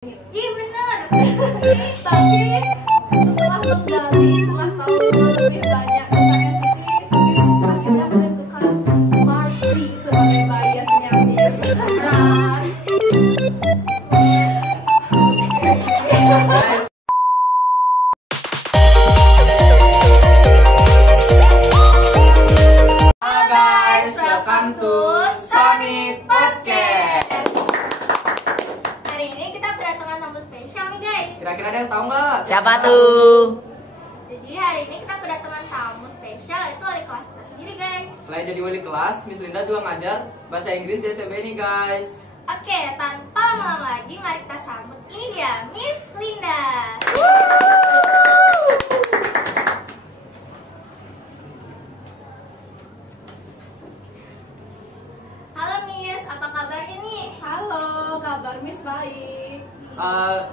Iya benar. Tapi setelah menggali, setelah tahu lebih banyak tentang NCT, tapi Miss akhirnya menentukan Marty sebagai biasnya Miss. Benar. Halo guys, welcome to Sonic Podcast. Hari ini kita kedatangan tamu spesial nih guys. Kira-kira ada yang tahu nggak? Siapa tuh? Jadi hari ini kita kedatangan tamu spesial, itu wali kelas kita sendiri guys. Selain jadi wali kelas, Miss Linda juga ngajar bahasa Inggris di SMP ini guys. Oke, tanpa lama lagi mari kita sambut ini dia, Miss Linda. Halo Miss, apa kabarnya nih? Halo, kabar Miss baik.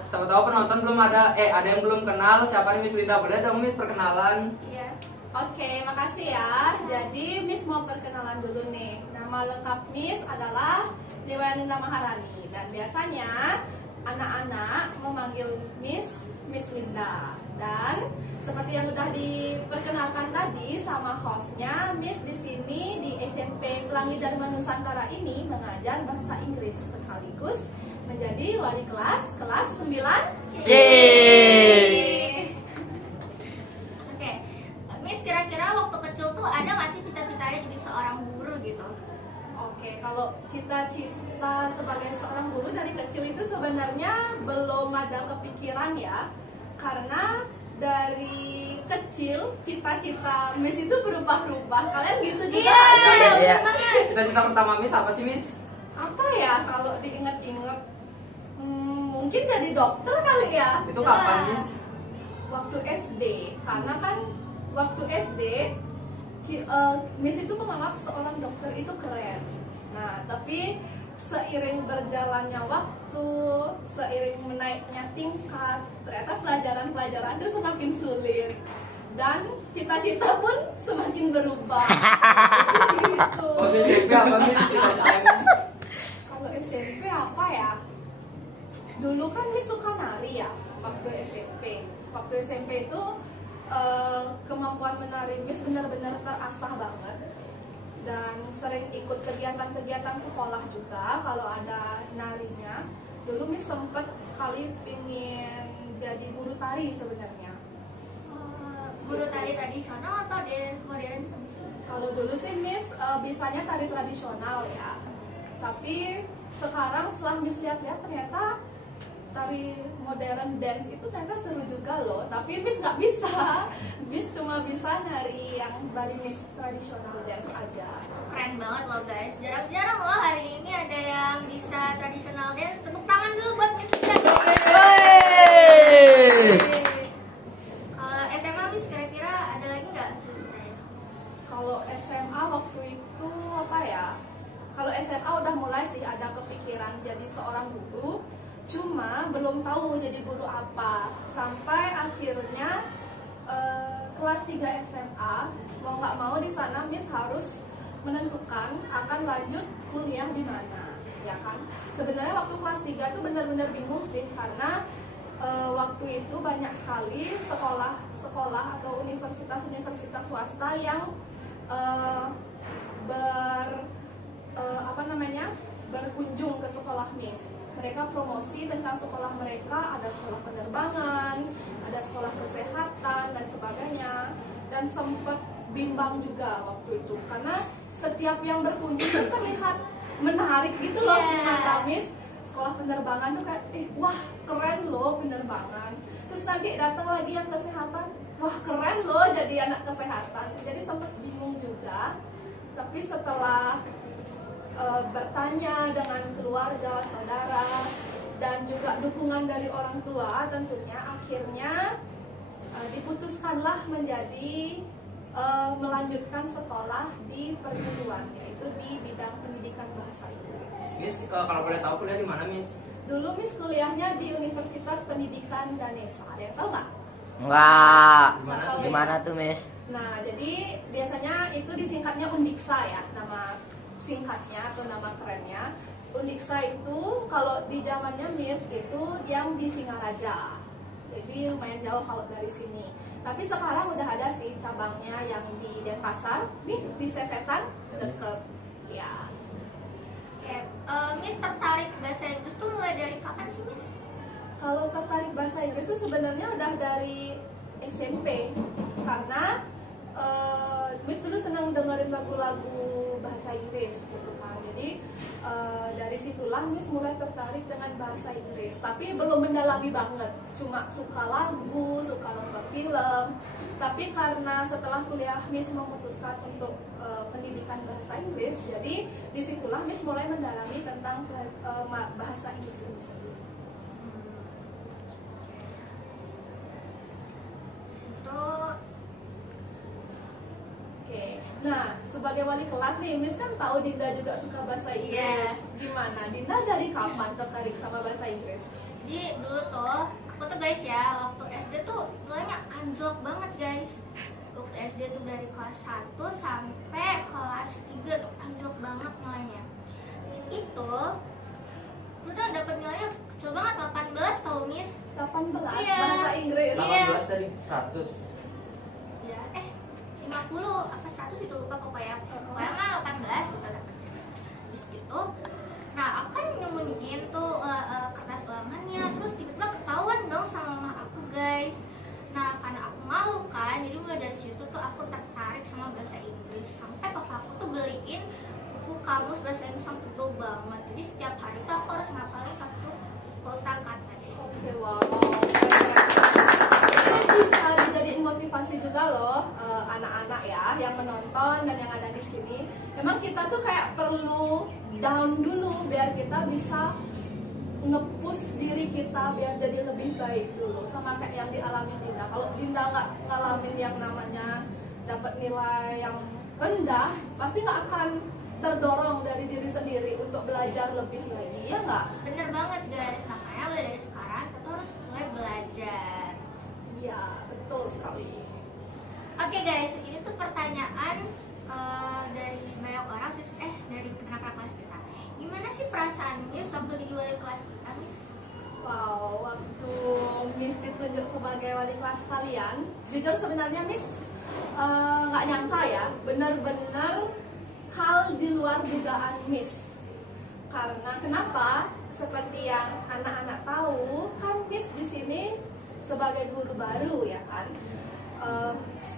Siapa tahu penonton belum ada yang belum kenal siapa nih Miss Linda. Boleh dong Miss perkenalan? Iya. Oke, makasih ya. Jadi Miss mau perkenalan dulu nih. Nama lengkap Miss adalah Dewaninda Maharani dan biasanya anak-anak memanggil Miss Linda. Dan seperti yang udah diperkenalkan tadi sama hostnya, Miss di sini di SMP Pelangi Dharma Nusantara ini mengajar bahasa Inggris sekaligus menjadi wali kelas 9 C. Oke, Miss kira-kira waktu kecil tuh ada nggak sih cita-citanya jadi seorang guru gitu? Oke, kalau cita-cita sebagai seorang guru dari kecil itu sebenarnya belum ada kepikiran ya. Karena dari kecil cita-cita Miss itu berubah-ubah. Kalian gitu juga nggak sih? Iya. Cita-cita pertama Miss apa sih Miss? Apa ya kalau diingat-ingat? Mungkin jadi dokter kali ya. Itu kapan Miss? Waktu SD. Karena kan waktu SD Miss itu menganggap seorang dokter itu keren. Nah, tapi seiring berjalannya waktu, seiring menaiknya tingkat, ternyata pelajaran-pelajaran itu semakin sulit dan cita-cita pun semakin berubah. Gitu. Oh, SMP apa Miss? Cita-cita Miss? Kalau SMP apa ya? Dulu kan Miss suka nari ya waktu SMP. Waktu SMP itu kemampuan menari Miss benar-benar terasah banget. Dan sering ikut kegiatan-kegiatan sekolah juga kalau ada narinya. Dulu Miss sempet sekali pingin jadi guru tari sebenarnya. Guru tari tradisional atau dance modern? Kalau dulu sih Miss bisanya tari tradisional ya. Tapi sekarang setelah Miss lihat-lihat ternyata tari modern dance itu ternyata seru juga loh. Tapi Miss nggak bisa. Miss cuma bisa nari yang Balinese tradisional dance aja. Keren banget loh guys. Jarang-jarang loh hari ini ada yang bisa tradisional dance. Tepuk tangan dulu buat Miss Linda. Kalau SMA Miss kira-kira ada lagi nggak ceritanya? Kalau SMA waktu itu apa ya? Kalau SMA udah mulai sih ada kepikiran jadi seorang guru. Cuma belum tahu jadi guru apa. Sampai akhirnya kelas 3 SMA, mau nggak mau di sana Miss harus menentukan akan lanjut kuliah di mana, ya kan? Sebenarnya waktu kelas 3 tuh benar-benar bingung sih karena waktu itu banyak sekali sekolah-sekolah atau universitas-universitas swasta yang berkunjung ke sekolah Miss. Mereka promosi tentang sekolah mereka, ada sekolah penerbangan, ada sekolah kesehatan dan sebagainya. Dan sempat bimbang juga waktu itu karena setiap yang berkunjung itu terlihat menarik gitu loh di mata Miss. Sekolah penerbangan tuh kayak wah keren loh penerbangan. Terus nanti datang lagi yang kesehatan, wah keren loh jadi anak kesehatan. Jadi sempat bingung juga. Tapi setelah bertanya dengan keluarga, saudara, dan juga dukungan dari orang tua tentunya, akhirnya diputuskanlah menjadi melanjutkan sekolah di perguruan, yaitu di bidang pendidikan bahasa Inggris. Miss, kalau boleh tahu kuliah di mana Miss? Dulu Miss kuliahnya di Universitas Pendidikan Ganesha. Ada yang tahu nggak? Enggak. Gimana? Gimana tuh, Miss? Nah, jadi biasanya itu disingkatnya Undiksa ya, nama singkatnya atau nama kerennya. Undiksa itu kalau di zamannya Miss itu yang di Singaraja. Jadi lumayan jauh kalau dari sini. Tapi sekarang udah ada sih cabangnya yang di Denpasar, nih di Sesetan deket. Ya. Oke, Miss tertarik bahasa Inggris tuh mulai dari kapan sih Miss? Kalau tertarik bahasa Inggris itu sebenarnya udah dari SMP, karena Miss dulu senang dengerin lagu-lagu bahasa Inggris gitu kan. Jadi dari situlah Miss mulai tertarik dengan bahasa Inggris, tapi belum mendalami banget, cuma suka lagu, suka nonton film. Tapi karena setelah kuliah Miss memutuskan untuk pendidikan bahasa Inggris, jadi disitulah Miss mulai mendalami tentang bahasa Inggris ini sendiri. Oke, nah sebagai wali kelas nih, Miss kan tahu Dinda juga suka bahasa Inggris. Gimana? Dinda dari kapan tertarik sama bahasa Inggris? Jadi dulu tuh, aku tuh guys ya, waktu SD tuh nilainya anjlok banget guys. Waktu SD tuh dari kelas 1 sampai kelas 3 tuh anjlok banget nilainya. Terus itu, lu tuh dapet nilainya kecil banget, 18 tau Miss. 18 Iya. bahasa Inggris. Iya. 18 dari 100. Ya, 50 apa 100 itu lupa pokoknya. Pokoknya mah 18 gitu dapetnya. Terus gitu, nah aku kan nemuin tuh kertas ulangannya, terus tiba-tiba ketahuan dong sama mama aku guys. Nah karena aku malu kan, jadi mulai dari situ tuh aku tertarik sama bahasa Inggris. Sampai papa aku tuh beliin buku kamus bahasa Inggris yang tebel banget. Jadi setiap hari tuh aku harus ngapalin satu kosakata. Oke, wow. Ini bisa dijadiin motivasi juga loh anak-anak ya yang menonton dan yang ada di sini. Memang kita tuh kayak perlu down dulu biar kita bisa nge-push diri kita biar jadi lebih baik dulu, sama kayak yang dialami Dinda. Kalau Dinda nggak ngalamin yang namanya dapat nilai yang rendah, pasti nggak akan terdorong dari diri sendiri untuk belajar lebih lagi, ya nggak? Bener banget guys, makanya mulai dari sekarang kita harus mulai belajar. Iya, betul sekali. Oke guys, ini tuh pertanyaan dari banyak orang sih, dari anak-anak kelas kita. Gimana sih perasaan Miss waktu jadi wali kelas kita, Miss? Wow, waktu Miss ditunjuk sebagai wali kelas kalian, jujur sebenarnya Miss nggak nyangka ya, bener-bener hal di luar dugaan Miss. Karena kenapa? Seperti yang anak-anak tahu, kan Miss di sini sebagai guru baru ya kan.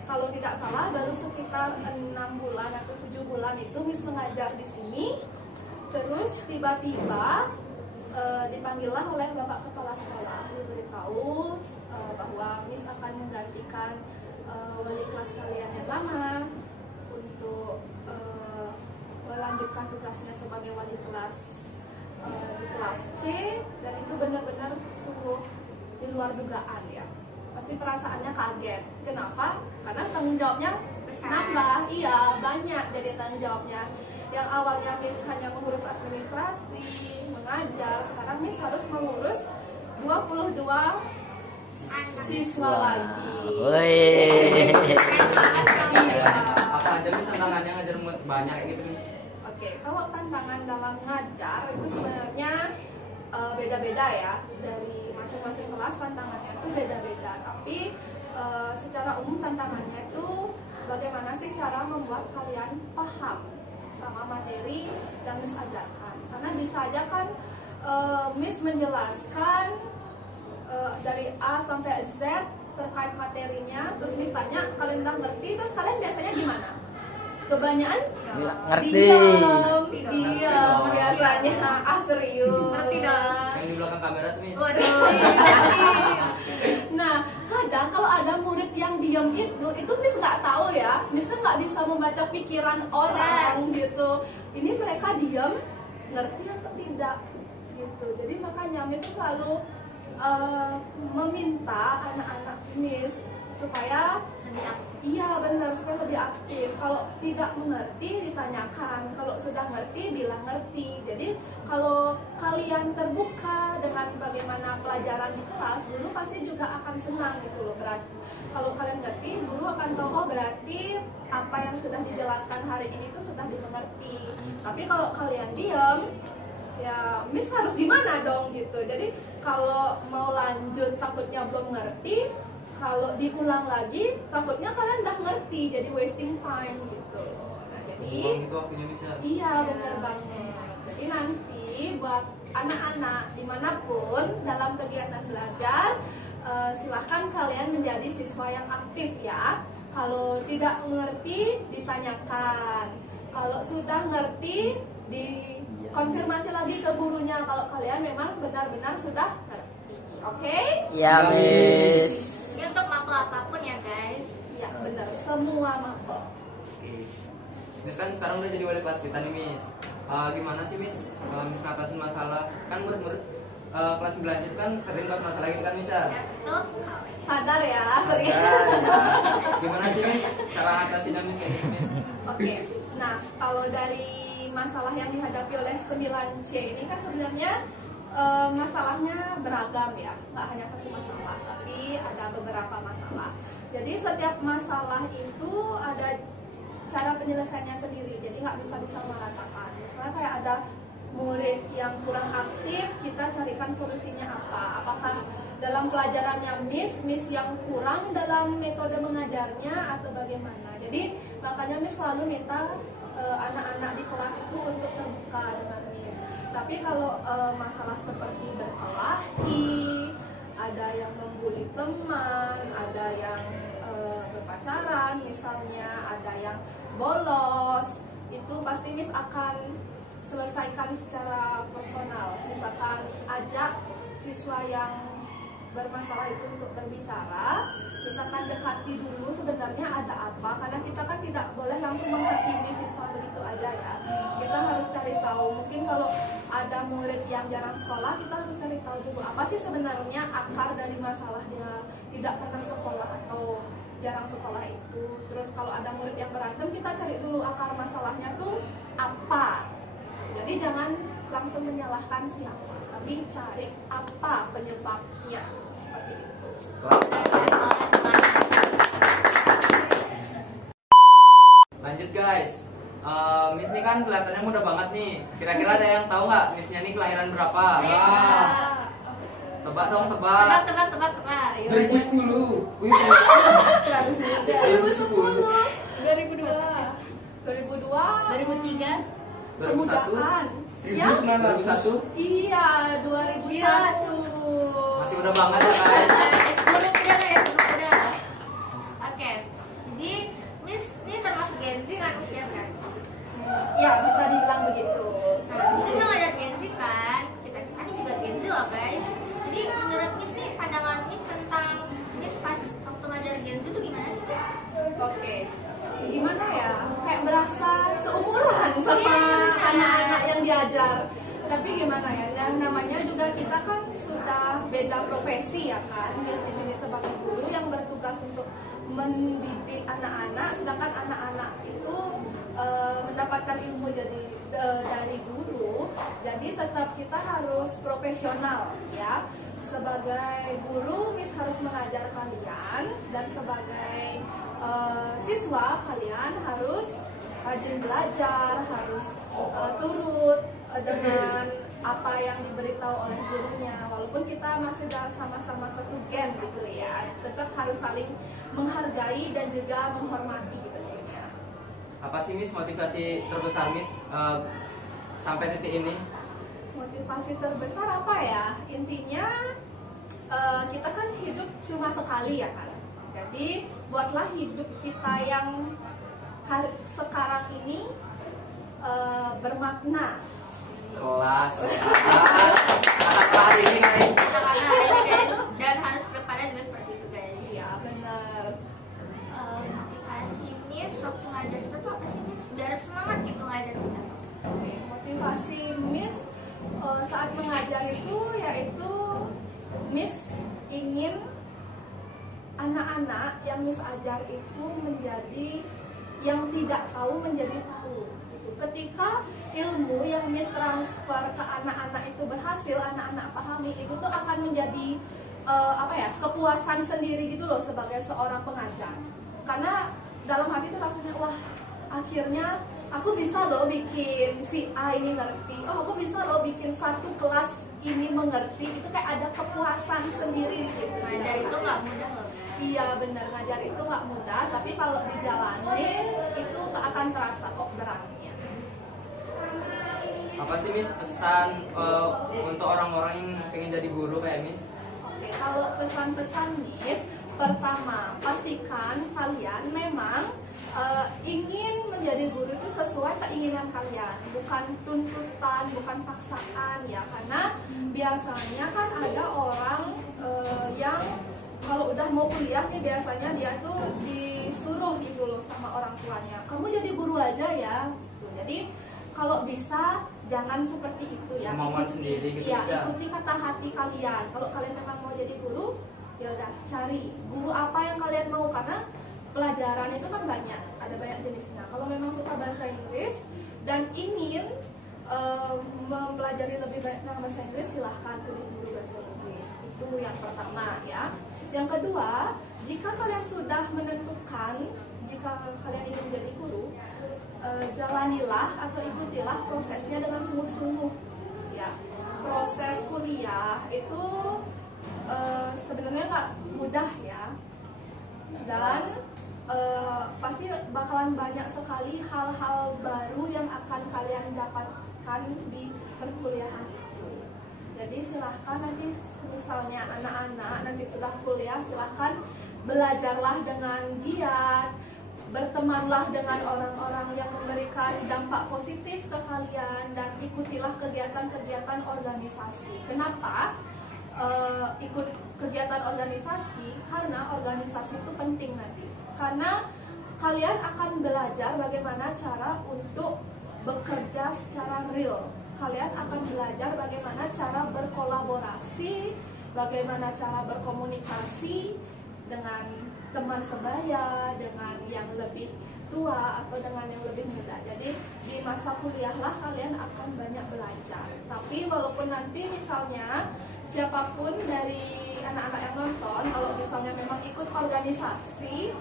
Kalau tidak salah baru sekitar 6 bulan atau 7 bulan itu Miss mengajar di sini. Terus tiba-tiba dipanggillah oleh Bapak Kepala Sekolah, diberitahu bahwa Miss akan menggantikan wali kelas kalian yang lama untuk melanjutkan tugasnya sebagai wali kelas di kelas C, dan itu benar-benar sungguh di luar dugaan ya. Pasti perasaannya kaget. Kenapa? Karena tanggung jawabnya nambah, iya banyak jadi tanggung jawabnya. Yang awalnya Miss hanya mengurus administrasi, mengajar, sekarang Miss harus mengurus 22 siswa lagi. Woi. Apa aja Miss tantangannya ngajar banyak kayak gitu Miss? Oke, kalau tantangan dalam ngajar itu sebenarnya beda-beda ya. Dari masing-masing kelas tantangannya itu beda-beda. Tapi secara umum tantangannya itu bagaimana sih cara membuat kalian paham sama materi yang Miss ajarkan. Karena bisa aja kan Miss menjelaskan dari A sampai Z terkait materinya, terus Miss tanya, kalian udah ngerti? Terus kalian biasanya gimana? Kebanyakan Ngerti. diam biasanya. Serius. Ngerti dong. Yang di belakang kamera tuh Miss. Nah, kadang kalau ada murid yang diam itu Miss nggak tahu ya. Miss kan nggak bisa membaca pikiran orang gitu. Ini mereka diam, ngerti atau tidak gitu. Jadi makanya Miss selalu meminta anak-anak Miss supaya Lebih aktif. iya benar, supaya lebih aktif. Kalau tidak mengerti ditanyakan, kalau sudah ngerti bilang ngerti. Jadi kalau kalian terbuka dengan bagaimana pelajaran di kelas, guru pasti juga akan senang gitu loh. Berarti kalau kalian ngerti, guru akan tahu oh berarti apa yang sudah dijelaskan hari ini itu sudah dimengerti. Tapi kalau kalian diam, ya Miss harus gimana dong gitu. Jadi kalau mau lanjut takutnya belum ngerti, kalau diulang lagi takutnya kalian udah ngerti, jadi wasting time gitu. Nah jadi Itu waktunya bisa. iya benar banget. Jadi nanti buat anak-anak dimanapun dalam kegiatan belajar, silahkan kalian menjadi siswa yang aktif ya. Kalau tidak mengerti ditanyakan, kalau sudah ngerti dikonfirmasi lagi ke gurunya kalau kalian memang benar-benar sudah ngerti. Oke? Ya, Miss. Ini untuk mapel apapun ya guys. Ya benar, semua mapel. Miss kan sekarang udah jadi wali kelas kita nih Miss. Gimana sih Miss? Miss ngatasin masalah kan murid-murid kelas belajar kan sering banget masalah gitu kan Miss ya? Ya, betul sekali. Sadar ya, sering. Ya. Gimana sih Miss cara ngatasinnya Miss? Oke, nah kalau dari masalah yang dihadapi oleh 9C ini kan sebenarnya masalahnya beragam ya, nggak hanya satu masalah, tapi ada beberapa masalah. Jadi setiap masalah itu ada cara penyelesaiannya sendiri, jadi nggak bisa meratakan. Misalnya kayak ada murid yang kurang aktif, kita carikan solusinya apa? Apakah dalam pelajarannya Miss yang kurang dalam metode mengajarnya atau bagaimana? Jadi makanya Miss selalu minta anak-anak di kelas itu untuk terbuka dengan Miss. Tapi kalau masalah seperti berkelahi, ada yang membuli teman, ada yang berpacaran misalnya, ada yang bolos, itu pasti Miss akan selesaikan secara personal. Misalkan ajak siswa yang bermasalah itu untuk berbicara, misalkan dekati dulu sebenarnya ada apa, karena kita kan tidak boleh langsung menghakimi siswa begitu aja ya. Kita harus cari tahu, mungkin kalau ada murid yang jarang sekolah, kita harus cari tahu dulu apa sih sebenarnya akar dari masalah dia tidak pernah sekolah atau jarang sekolah itu. Terus kalau ada murid yang berantem, kita cari dulu akar masalahnya tuh apa. Jadi jangan langsung menyalahkan siapa, tapi cari apa penyebabnya, seperti itu. Lanjut guys. Miss ini kan kelihatannya muda banget nih. Kira-kira ada yang tahu nggak Missnya nih kelahiran berapa? Tebak dong, tebak. Tebak. 2010. Wih, 2010, 2002, 2003. 2001. kemudahan. Ya? 2001. Iya, 2001. Masih muda banget ya guys. Oke, jadi Miss ini termasuk Gen Z kan usia kan? Ya, bisa dibilang begitu. Nah, Miss juga ngajar Gen Z kan? Kita ini juga Gen Z loh guys. Jadi menurut Miss nih pandangan Miss tentang Miss pas waktu ngajar Gen Z itu gimana sih Miss? Oke, gimana ya? Kayak berasa seumuran sama anak-anak yang diajar. Tapi gimana ya? Dan namanya juga kita kan sudah beda profesi ya kan. Miss di sini sebagai guru yang bertugas untuk mendidik anak-anak, sedangkan anak-anak itu mendapatkan ilmu dari guru. Jadi tetap kita harus profesional ya. Sebagai guru, Miss harus mengajar kalian, dan sebagai siswa kalian harus rajin belajar, harus turut dengan apa yang diberitahu oleh gurunya. Walaupun kita masih sama-sama satu gen gitu ya, tetap harus saling menghargai dan juga menghormati tentunya. Apa sih Miss motivasi terbesar Miss sampai titik ini? Motivasi terbesar apa ya? Intinya kita kan hidup cuma sekali ya kan. Jadi buatlah hidup kita yang sekarang ini bermakna. Kelas. Anak ini guys. Dan harus berpada juga seperti itu guys. Iya benar. Motivasi Miss waktu ngajar kita tuh apa sih Miss? Biar semangat gitu ngajar kita. Motivasi Miss saat mengajar itu yaitu Miss ingin anak-anak yang Miss ajar itu menjadi yang tidak tahu menjadi tahu. Ketika ilmu yang Miss transfer ke anak-anak itu berhasil, anak-anak pahami, itu tuh akan menjadi kepuasan sendiri gitu loh sebagai seorang pengajar. Karena dalam hati itu rasanya wah akhirnya aku bisa loh bikin si A ini ngerti, oh aku bisa loh bikin satu kelas ini mengerti, itu kayak ada kepuasan sendiri gitu. Ngajar itu nggak mudah loh. Iya benar, ngajar itu nggak mudah, tapi kalau dijalanin itu nggak akan terasa kok beratnya. Apa sih Miss pesan untuk orang-orang yang pengen jadi guru kayak Miss? Oke, kalau pesan-pesan Miss, pertama pastikan kalian memang ingin menjadi guru itu sesuai keinginan kalian, bukan tuntutan, bukan paksaan ya. Karena biasanya kan ada orang yang kalau udah mau kuliah nih biasanya dia tuh disuruh gitu loh sama orang tuanya, kamu jadi guru aja ya. Gitu. Jadi kalau bisa jangan seperti itu ya. Kemauan sendiri gitu ya, bisa. ikuti kata hati kalian. Kalau kalian memang mau jadi guru, ya udah cari guru apa yang kalian mau, karena pelajaran itu kan banyak, ada banyak jenisnya. Kalau memang suka bahasa Inggris dan ingin mempelajari lebih banyak tentang bahasa Inggris, silahkan pilih guru bahasa Inggris. Itu yang pertama ya. Yang kedua, jika kalian sudah menentukan jika kalian ingin menjadi guru, jalanilah atau ikutilah prosesnya dengan sungguh-sungguh ya. Proses kuliah itu sebenarnya nggak mudah ya, dan pasti bakalan banyak sekali hal-hal baru yang akan kalian dapatkan di perkuliahan itu. Jadi silahkan nanti misalnya anak-anak nanti sudah kuliah, silahkan belajarlah dengan giat, bertemanlah dengan orang-orang yang memberikan dampak positif ke kalian, dan ikutilah kegiatan-kegiatan organisasi. Kenapa ikut kegiatan organisasi? Karena organisasi itu penting nanti. Karena kalian akan belajar bagaimana cara untuk bekerja secara real. Kalian akan belajar bagaimana cara berkolaborasi, bagaimana cara berkomunikasi dengan teman sebaya, dengan yang lebih tua atau dengan yang lebih muda. Jadi di masa kuliah lah kalian akan banyak belajar. Tapi walaupun nanti misalnya siapapun dari anak-anak yang nonton, kalau misalnya memang ikut organisasi,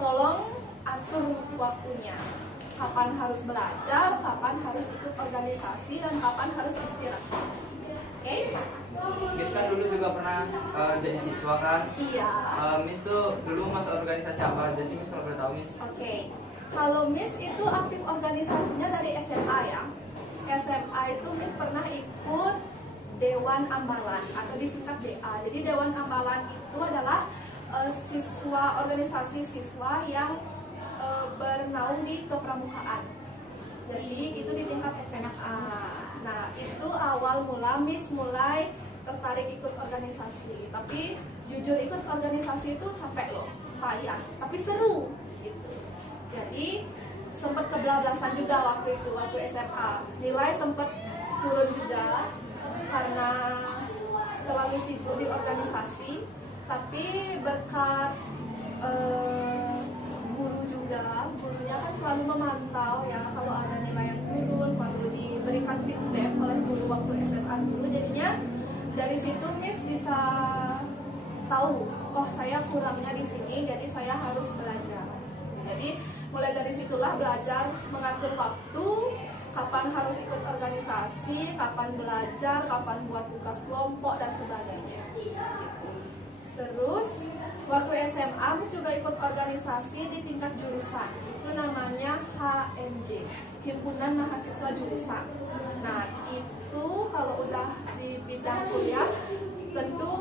tolong atur waktunya. Kapan harus belajar, kapan harus ikut organisasi, dan kapan harus istirahat. Oke? Miss kan dulu juga pernah jadi siswa kan? Iya. Miss tuh dulu masuk organisasi apa aja sih Miss kalau boleh tahu Miss? Oke. Kalau Miss itu aktif organisasinya dari SMA ya. SMA itu Miss pernah ikut Dewan Ambalan atau disingkat DA. Jadi Dewan Ambalan itu adalah siswa, organisasi siswa yang bernaung di kepramukaan. Jadi itu di tingkat SMA. Nah itu awal mula Miss mulai tertarik ikut organisasi. Tapi jujur ikut organisasi itu capek loh, payah. Tapi seru gitu. Jadi sempat kebablasan juga waktu itu, waktu SMA. Nilai sempat turun juga karena terlalu sibuk di organisasi. Tapi berkat guru juga, gurunya kan selalu memantau ya kalau ada nilai yang turun, selalu diberikan feedback oleh guru waktu SMA dulu. Jadinya dari situ Miss bisa tahu, oh saya kurangnya di sini, jadi saya harus belajar. Jadi mulai dari situlah belajar mengatur waktu, kapan harus ikut organisasi, kapan belajar, kapan buat tugas kelompok dan sebagainya. Terus waktu SMA Miss juga ikut organisasi di tingkat jurusan. Itu namanya HMJ, Himpunan Mahasiswa Jurusan. Nah itu kalau udah di bidang kuliah tentu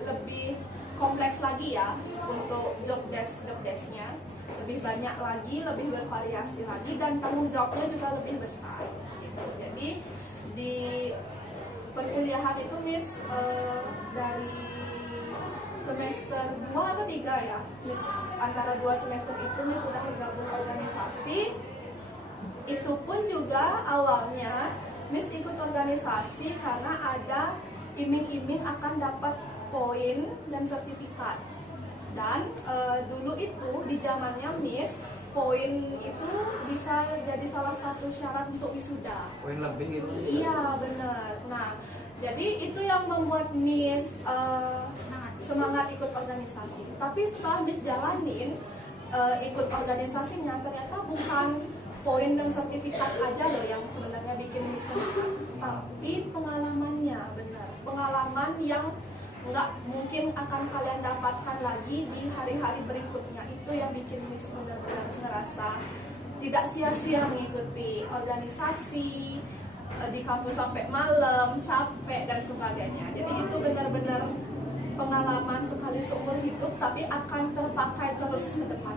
lebih kompleks lagi ya untuk job desknya, lebih banyak lagi, lebih bervariasi lagi, dan tanggung jawabnya juga lebih besar gitu. Jadi di perkuliahan itu Miss dari semester 2 atau 3 ya, Miss, antara 2 semester itu Miss sudah bergabung organisasi. Itu pun juga awalnya Miss ikut organisasi karena ada iming-iming akan dapat poin dan sertifikat. Dan dulu itu di zamannya Miss, poin itu bisa jadi salah satu syarat untuk wisuda. Poin lebih gitu? Iya benar. Nah jadi itu yang membuat Miss semangat ikut organisasi. Tapi setelah Miss jalanin ikut organisasinya, ternyata bukan poin dan sertifikat aja loh yang sebenarnya bikin Miss semangat, tapi pengalamannya benar, pengalaman yang nggak mungkin akan kalian dapatkan lagi di hari-hari berikutnya, itu yang bikin Miss benar-benar ngerasa tidak sia-sia mengikuti organisasi di kampus sampai malam, capek dan sebagainya. Jadi itu benar-benar pengalaman sekali seumur hidup, tapi akan terpakai terus ke depan.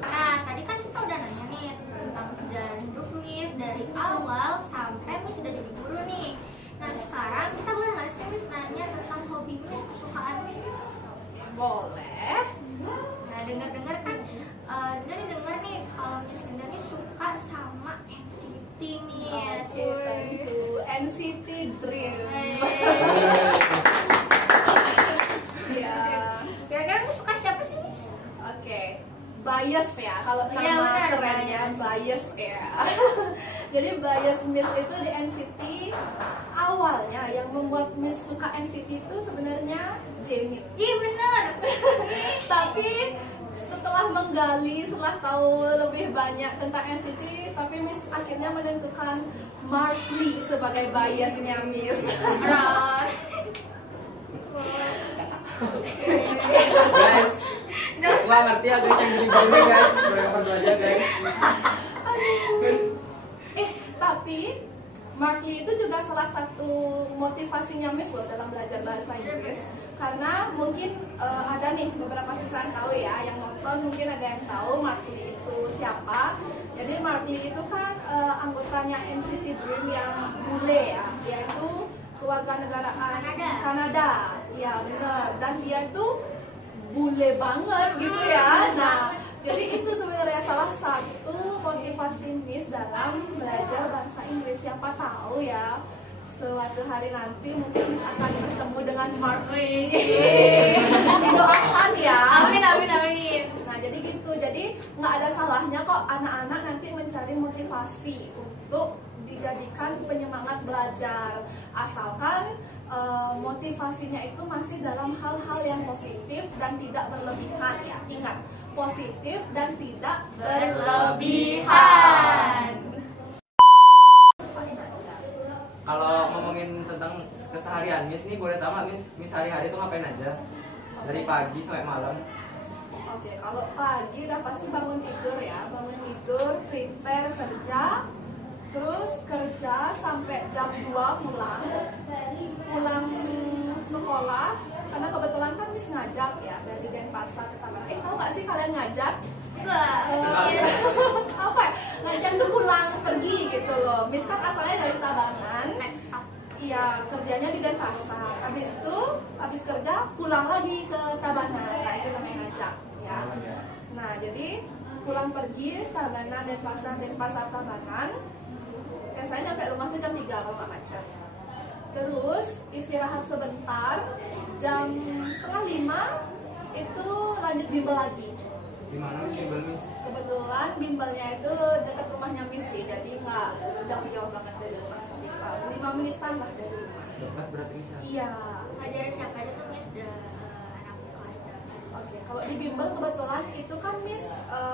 Nah, tadi kan kita udah nanya nih tentang perjalanan hidup Miss dari awal sampai Miss sudah jadi guru nih. Nah, sekarang kita boleh nggak sih Miss nanya tentang hobi Miss, kesukaan Miss? Boleh. Nah, dengar-dengar kan, dengar nih kalau Miss Linda nih suka sama NCT Miss. Oke, tentu NCT Dream. Ya. Kira-kira Miss suka siapa sih Miss? Oke, bias ya kalau Iya, nama benar, kerennya bias ya. Jadi bias Miss itu di NCT awalnya yang membuat Miss suka NCT itu sebenarnya Jennie. Iya benar. Tapi setelah menggali, setelah tahu lebih banyak tentang NCT, tapi Miss akhirnya menentukan Mark Lee sebagai biasnya Miss. Benar. Guys, aku nggak ngerti ya guys yang jadi guru guys, mereka berdua aja guys. Tapi Mark Lee itu juga salah satu motivasinya Miss loh dalam belajar bahasa Inggris. Karena mungkin ada nih beberapa siswa yang tahu ya, yang nonton mungkin ada yang tahu Mark Lee itu siapa. Jadi Mark Lee itu kan anggotanya NCT Dream yang bule ya, dia itu kewarganegaraan Kanada. Ya benar, dan dia itu bule banget gitu ya. Nah, jadi itu sebenarnya salah satu motivasi Miss dalam belajar bahasa Inggris. Siapa tahu ya, suatu hari nanti mungkin Miss akan bertemu dengan Mark Lee. Doakan ya. Amin, amin, amin. Nah jadi gitu, jadi nggak ada salahnya kok anak-anak nanti mencari motivasi untuk dijadikan penyemangat belajar, asalkan motivasinya itu masih dalam hal-hal yang positif dan tidak berlebihan ya. Ingat, positif dan tidak berlebihan. Kalau ngomongin tentang keseharian Miss nih, boleh tahu nggak Miss hari-hari itu ngapain aja? Dari pagi sampai malam. Oke, kalau pagi udah pasti bangun tidur ya, bangun tidur, prepare kerja, terus kerja sampai jam 2 pulang sekolah, karena kebetulan kan Miss ngajak ya dari Denpasar ke Tangerang. Tahu nggak sih kalian ngajak? Enggak. Apa ya? Ngajak tuh pulang pergi gitu loh. Miss kan asalnya dari Tabanan. Iya, kerjanya di Denpasar. Habis kerja pulang lagi ke Tabanan. Nah, itu namanya ngajak ya. Nah, jadi pulang pergi Tabanan, Denpasar, Tabanan. Biasanya nyampe rumah tuh jam 3 kalau nggak macet. Terus istirahat sebentar, jam 4:30 itu lanjut bimbel lagi. Di mana bimbel Miss? Kebetulan bimbelnya itu dekat rumahnya Miss sih, jadi nggak jauh-jauh banget dari rumah, sekitar 5 menitan lah dari rumah. Dekat berarti Miss ya? Iya. Ngajarin siapa aja tuh Miss? Anak kelas berapa? Oke, kalau di bimbel kebetulan itu kan Miss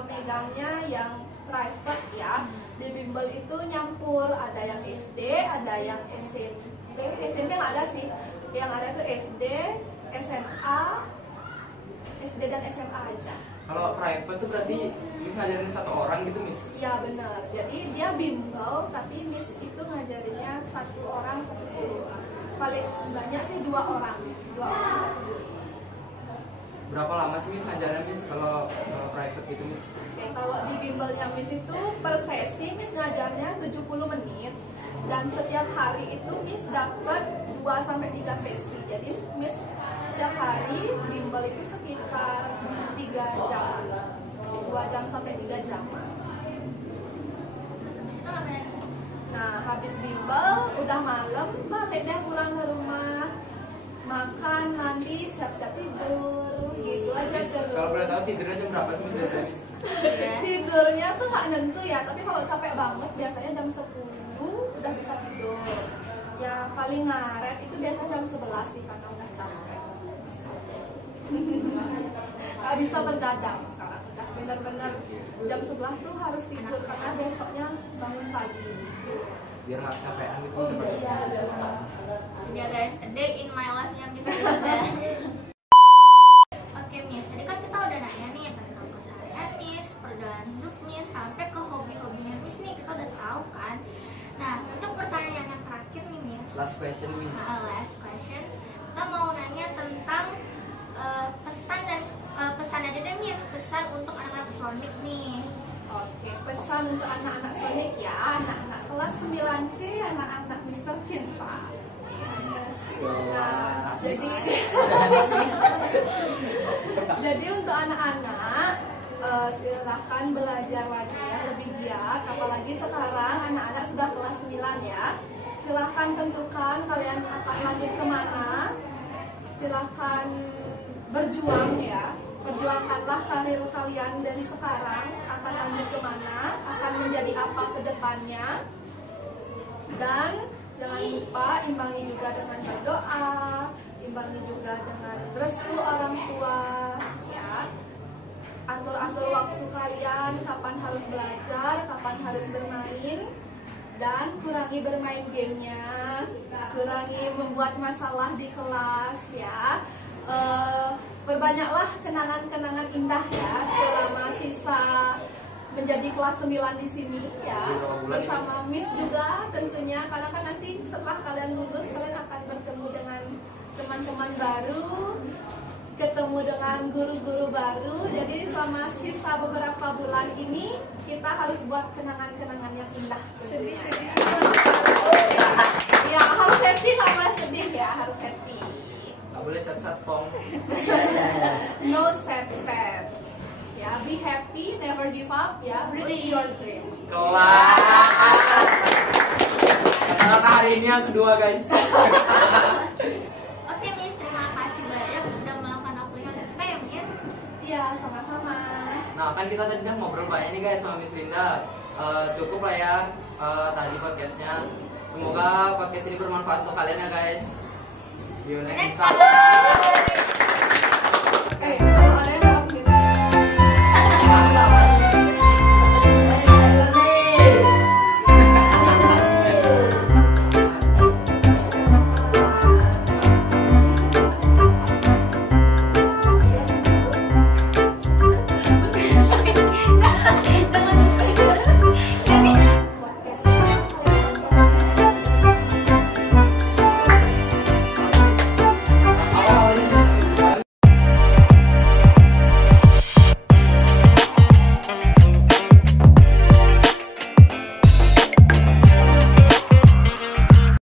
megangnya yang private ya. Di bimbel itu nyampur, ada yang SD, ada yang SMP. SMP nggak ada sih, yang ada itu SD, SMA, SD dan SMA aja. Kalau private tuh berarti Miss ngajarin satu orang gitu Miss? Iya benar, jadi dia bimbel tapi Miss itu ngajarinnya satu orang satu guru. Paling banyak sih 2 orang satu guru. Berapa lama sih Miss ngajarin Miss kalau private gitu Miss? Oke, kalau di bimbelnya Miss itu per sesi Miss ngajarnya 70 menit. Dan setiap hari itu Miss dapat 2-3 sesi. Jadi Miss setiap hari bimbel itu sekitar 3 jam, 2 jam sampai 3 jam. Nah habis bimbel udah malam, balik deh pulang ke rumah, makan, mandi, siap-siap tidur, gitu aja terus. Kalau boleh tahu tidurnya jam berapa sih Miss biasanya Miss? Tidurnya tuh nggak nentu ya, tapi kalau capek banget biasanya jam 10 udah bisa tidur. Ya paling ngaret itu biasanya jam 11 sih karena udah capek. Nggak bisa bergadang sekarang, udah benar-benar jam 11 tuh harus tidur karena besoknya bangun pagi. Biar nggak kecapean gitu seperti Ya guys, a day in my life-nya Miss Linda. Oke Miss, tadi kan kita udah nanya nih tentang keseharian Miss, perjalanan hidup Miss, sampai ke hobi-hobinya Miss nih, kita udah tahu kan. Nah, untuk pertanyaan yang terakhir nih Miss, last question Miss. last question, kita mau nanya tentang pesan dan pesan aja deh Miss, pesan untuk anak-anak Sonic nih. Oke, pesan untuk anak-anak Sonic ya, anak-anak kelas 9C, anak-anak Mister Cinta. Nah, jadi untuk anak-anak silahkan belajar lagi ya, lebih giat. Apalagi sekarang anak-anak sudah kelas 9 ya. Silahkan tentukan kalian akan lanjut kemana. Silahkan berjuang ya. Perjuangkanlah karir kalian dari sekarang. Akan lanjut kemana, akan menjadi apa ke depannya. Dan jangan lupa imbangi juga dengan berdoa, imbangi juga dengan restu orang tua ya. Atur-atur waktu kalian, kapan harus belajar, kapan harus bermain, dan kurangi bermain gamenya, kurangi membuat masalah di kelas ya. Perbanyaklah kenangan-kenangan indah ya selama sisa menjadi kelas 9 di sini ya, bersama Miss juga tentunya, karena kan nanti setelah kalian lulus kalian akan bertemu dengan teman-teman baru, ketemu dengan guru-guru baru. Jadi selama sisa beberapa bulan ini kita harus buat kenangan-kenangan yang indah. Sedih-sedih. Ya harus happy, nggak boleh sedih ya, harus happy. Nggak boleh sad-sad pong. No sad. Ya, be happy, never give up ya, reach your dream. Kelas. Kata-kata hari ini yang kedua guys. Oke Miss, terima kasih banyak sudah melakukan waktunya untuk kita ya Miss. Iya, sama-sama. Nah kan kita tadi udah ngobrol banyak nih guys sama Miss Linda. Cukup lah ya tadi podcastnya. Semoga podcast ini bermanfaat untuk kalian ya guys. See you next time.